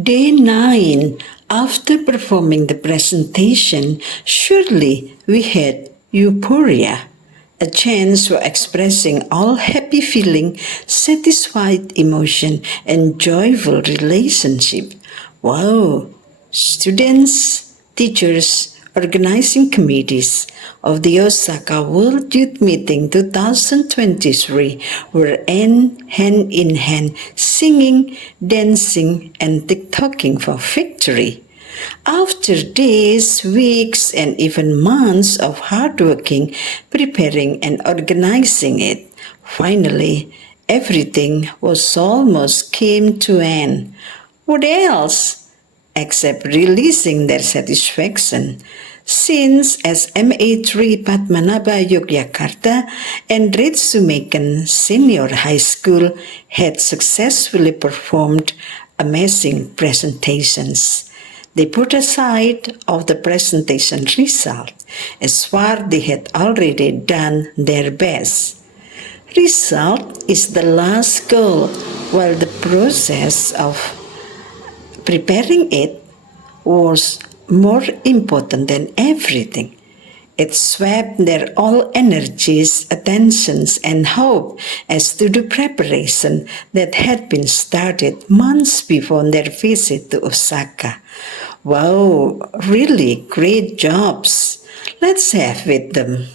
Day 9. After performing the presentation, surely we had Euphoria, a chance for expressing all happy feeling, satisfied emotion, and joyful relationship. Wow! Students, teachers, organizing committees of the Osaka World Youth Meeting 2023 were hand in hand singing, dancing, and TikToking for victory. After days, weeks, and even months of hard working, preparing and organizing it, finally everything was almost came to an end. What else? Except releasing their satisfaction, since SMA3 Padmanabha Yogyakarta and Retsumekan Senior High School had successfully performed amazing presentations. They put aside of the presentation result, as far they had already done their best. Result is the last goal, while the process of preparing it was more important than everything. It swept their all energies, attentions, and hope as to the preparation that had been started months before their visit to Osaka. Wow, really great jobs. Let's have with them.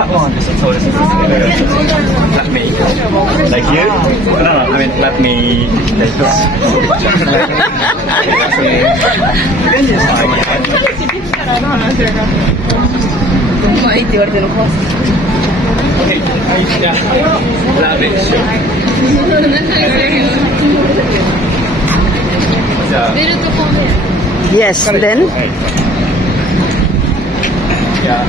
that one? Let me. Like you? No, I mean, let me. Like this. Okay, yeah. Love it. Yes, then? Yeah.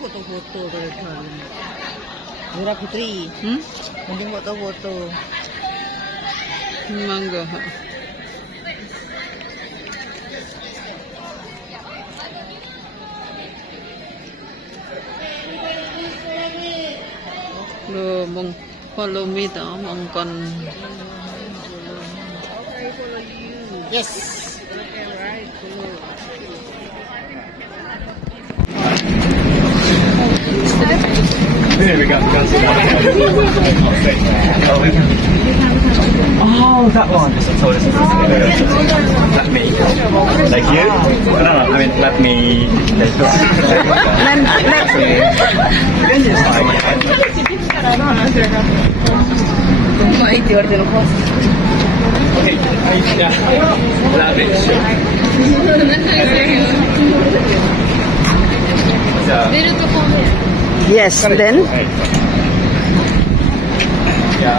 Foto-foto terus Murah Putri. Mending foto-foto. Mangga. Lo mong follow me ta mong kon. Yes. Here we go. Oh, that one. Let me. Like you? No, I mean, let me. Like this. Okay, yeah. Love it. Yes, then? Yeah.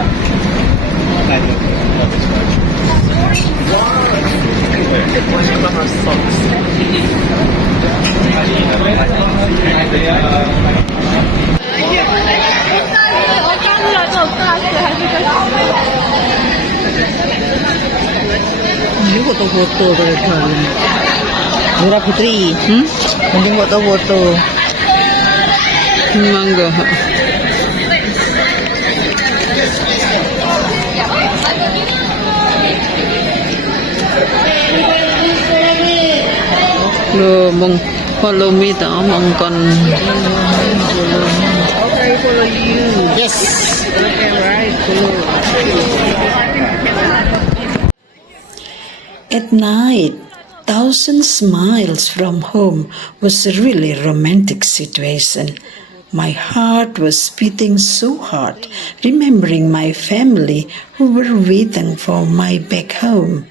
Ini foto-foto terus Murah Putri. Mending foto-foto. Mangga. Lo mong follow me ta mong kon. Okay, follow you. Yes. Okay, right. Follow. At night, thousand miles from home was a really romantic situation. My heart was beating so hard, remembering my family who were waiting for my back home.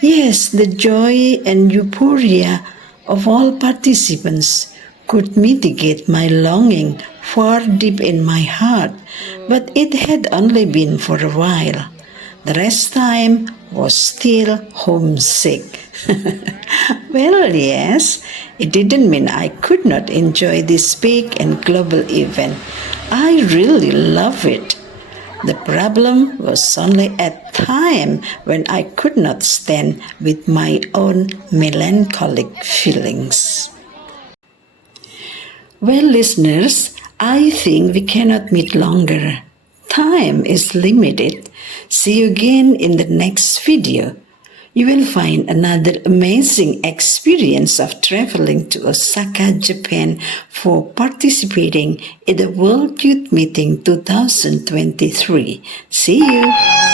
Yes, the joy and euphoria of all participants could mitigate my longing far deep in my heart, but it had only been for a while. The rest time was still homesick. Well, yes, it didn't mean I could not enjoy this big and global event. I really love it. The problem was only at time when I could not stand with my own melancholic feelings. Well, listeners, I think we cannot meet longer. Time is limited. See you again in the next video. You will find another amazing experience of traveling to Osaka, Japan for participating in the World Youth Meeting 2023. See you!